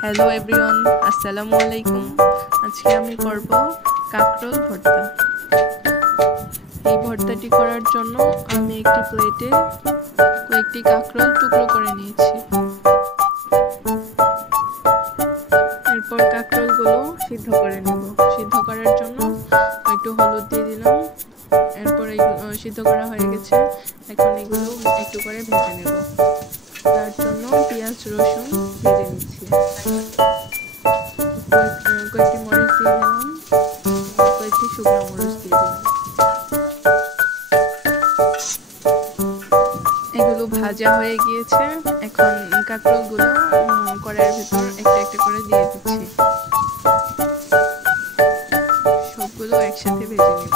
Hello everyone, আসসালামু আলাইকুম। আজকে আমি করব কাঁকরোল ভর্তা। এই ভর্তাটি করার জন্য আমি একটি প্লেটে কয়েকটি কাঁকরোল টুকরো করে নিয়েছি। এরপর কাঁকরোলগুলো সিদ্ধ করে নেব। সিদ্ধ করার জন্য একটু হলুদ দিয়ে দিলাম। এরপর এগুলো সিদ্ধ করা হয়ে গেছে। এখন এগুলো একটু করে ভেজে নেব। তার জন্য পেঁয়াজ রসুন ভেজে নিচ্ছি। কয়েকটি মরিচ দিয়ে দিলাম, কয়েকটি শুকনো মরিচ দিয়ে দিলাম। এগুলো ভাজা হয়ে গিয়েছে। এখন কাঁকরোলগুলো কড়াইয়ের ভিতর একটা একটা করে দিয়ে দিচ্ছি। সবগুলো একসাথে ভেজে নেব।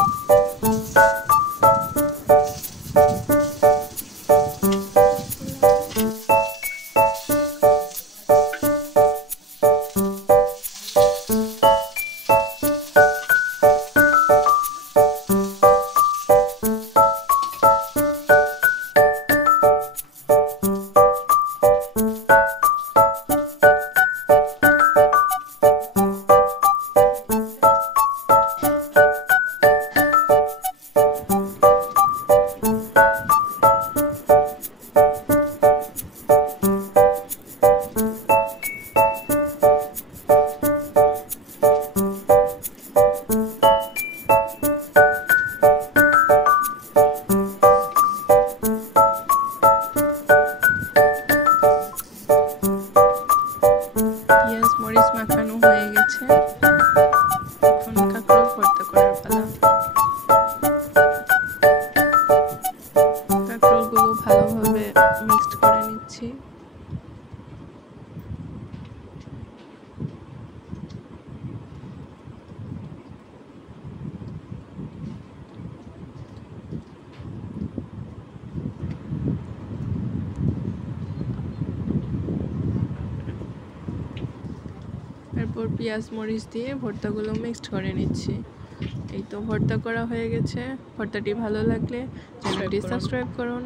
পেঁয়াজ মরিচ মাখানো হয়ে গেছে। এখন কাঁকরোল ভর্তা করার পালা। কাঁকরোলগুলো ভালোভাবে মিক্সড করে নিচ্ছি। এরপর পেঁয়াজ মরিচ দিয়ে ভর্তাগুলো মিক্সড করে নিচ্ছি। এই তো ভর্তা করা হয়ে গেছে। ভর্তাটি ভালো লাগলে চ্যানেলটি সাবস্ক্রাইব করুন।